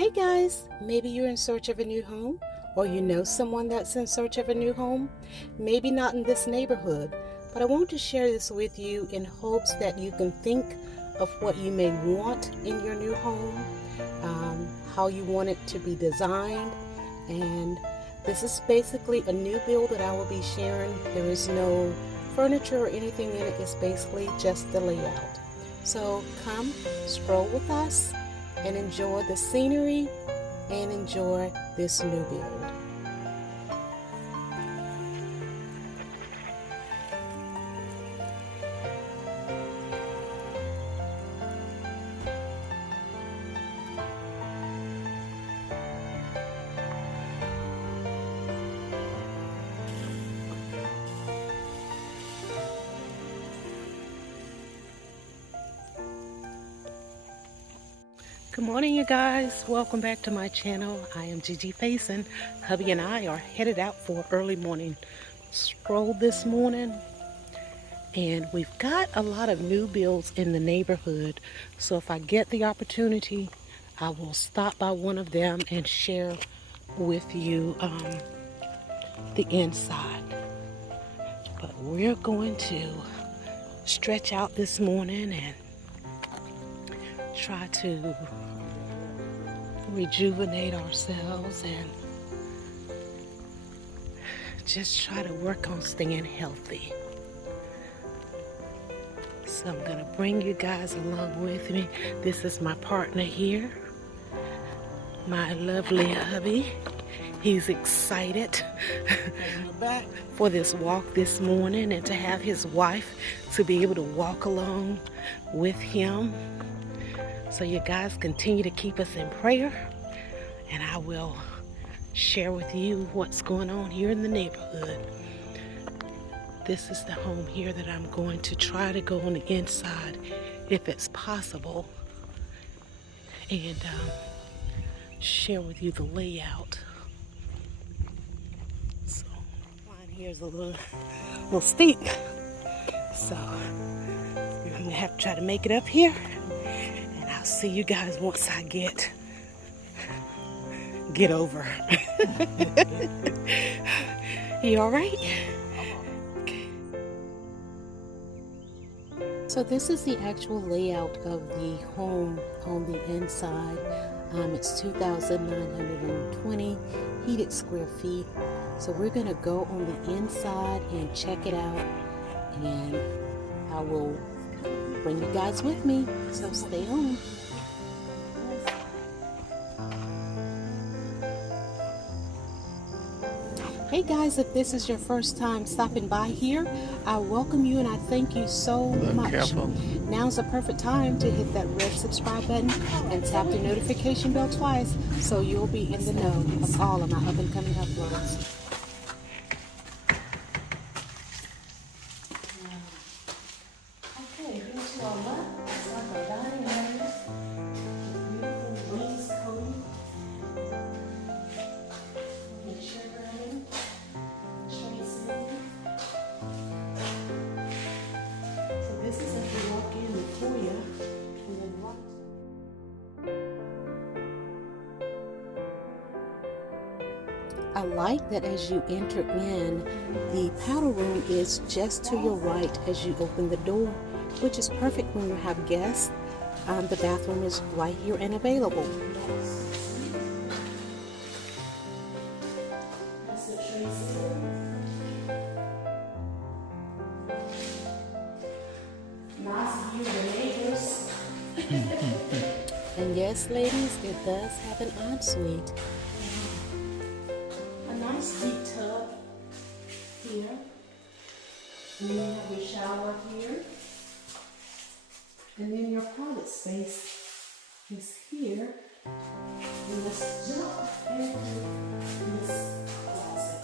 Hey guys, maybe you're in search of a new home, or you know someone that's in search of a new home. Maybe not in this neighborhood, but I want to share this with you in hopes that you can think of what you may want in your new home, how you want it to be designed, and this is basically a new build that I will be sharing. There is no furniture or anything in it. It's basically just the layout. So come stroll with us and enjoy the scenery and enjoy this new build. Good morning, you guys. Welcome back to my channel. I am GGFAISON. Hubby and I are headed out for an early morning stroll this morning. And we've got a lot of new builds in the neighborhood. So if I get the opportunity, I will stop by one of them and share with you the inside. But we're going to stretch out this morning and try to rejuvenate ourselves and just try to work on staying healthy. So I'm gonna bring you guys along with me. This is my partner here, my lovely hubby. He's excited for this walk this morning and to have his wife to be able to walk along with him. So you guys continue to keep us in prayer, and I will share with you what's going on here in the neighborhood. This is the home here that I'm going to try to go on the inside if it's possible and share with you the layout. So line here is a little steep, so we're gonna have to try to make it up here. I'll see you guys once I get over. You all right? Okay. So this is the actual layout of the home on the inside. It's 2,920 heated square feet. So we're gonna go on the inside and check it out, and I will bring you guys with me, so stay on. Hey guys, if this is your first time stopping by here, I welcome you and I thank you so much. Careful. Now's the perfect time to hit that red subscribe button and tap the notification bell twice so you'll be in the know of all of my up and coming uploads. I like that as you enter in, the powder room is just to your right as you open the door, which is perfect when you have guests. The bathroom is right here and available. Nice view of the neighbors. And yes, ladies, it does have an ensuite. Nice deep tub here, and then you have your shower here, and then your toilet space is here. And let's jump into this closet,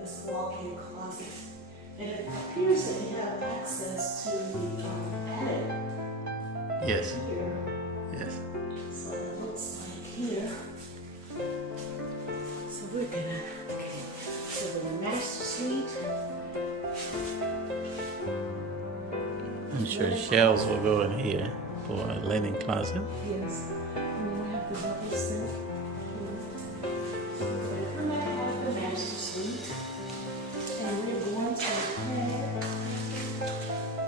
this walk-in closet, and it appears that you have access to the attic. Yes. Here. Yes. So it looks like here. We're gonna, okay, so the master suite. I'm sure the shelves will go in here. for a linen closet. Yes. And we have the double sink. We're not out the master suite. And we're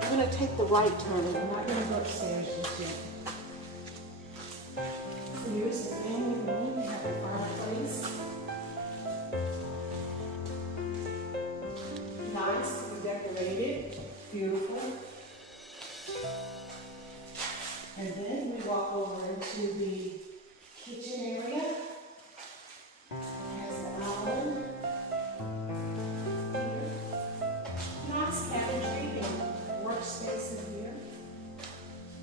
going to take the right turn. We're not going to go upstairs just yet. So here's the family room. We have a fireplace. Nice, decorated, beautiful. And then we walk over into the kitchen area. It has the island here. Nice cabinetry and workspace in here.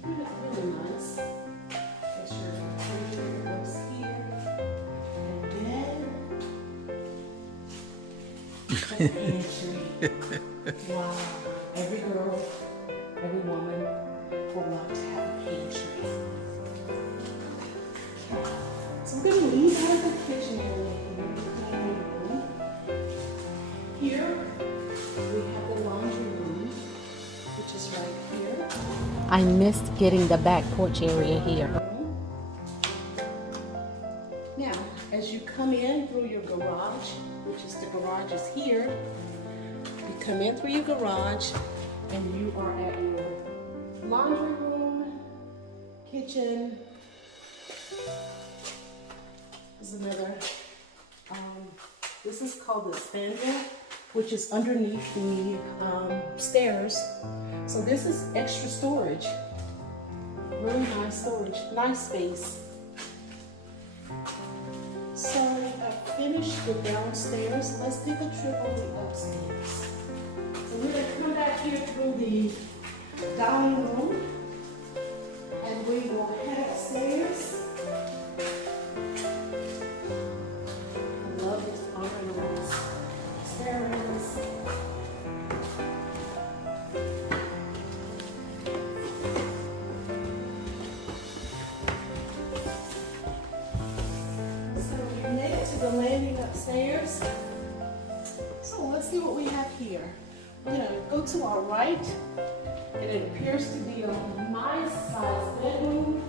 Really nice. There's your refrigerator goes here. And then the pantry. Wow. Every girl, every woman would love to have a pantry. So we're going to leave out the kitchen area here. Here we have the laundry room, which is right here. I missed getting the back porch area here. Now, as you come in through your garage, which is the garage is here, you come in through your garage and you are at your laundry room, kitchen. There's another, this is called the spandrel, which is underneath the stairs. So this is extra storage. Really nice storage, nice space. So I've finished the downstairs. Let's take a trip on the upstairs. So we're going to come back here through the dining room and we will head upstairs. I love these ornaments. Stairs. So we made it to the landing upstairs. So let's see what we have here. We're going to go to our right, and it appears to be a nice sized bedroom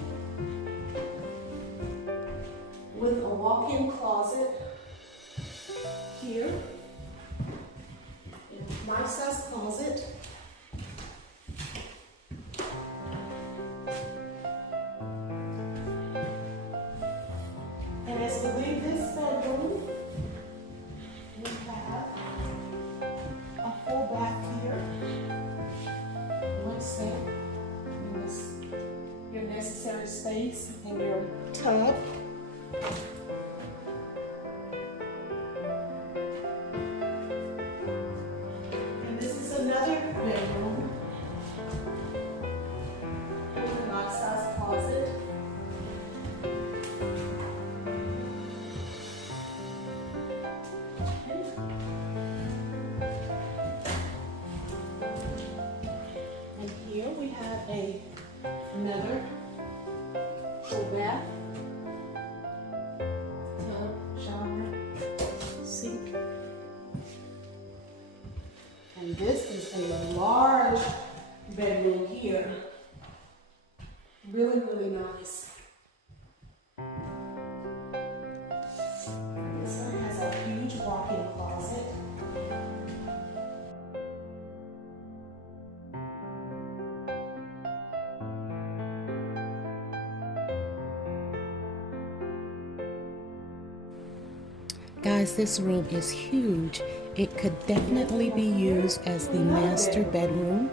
with a walk-in closet here. Nice sized closet. And as we leave this bedroom, we have a full bath here. One sink, and this your necessary space in your tub. And this is another bedroom with a nice sized closet. And here we have another full bath, tub, shower, sink. And this is a large bedroom here. Really, really nice. This one has a huge walk-in closet. Guys, this room is huge. It could definitely be used as the master bedroom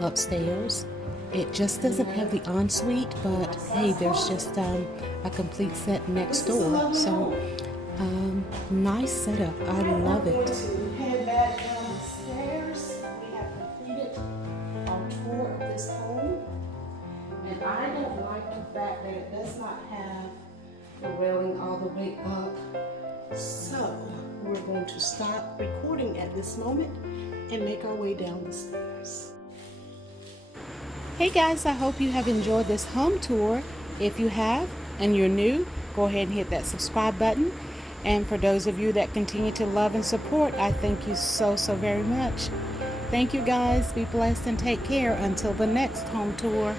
upstairs. It just doesn't have the ensuite, but hey, there's just a complete set next door. So, nice setup. I love it. Head back down the stairs. We have completed our tour of this home, and I don't like the fact that it does not have the railing all the way up. So we're going to stop recording at this moment and make our way down the stairs. Hey guys, I hope you have enjoyed this home tour. If you have and you're new, go ahead and hit that subscribe button. And for those of you that continue to love and support, I thank you so very much. Thank you guys. Be blessed and take care until the next home tour.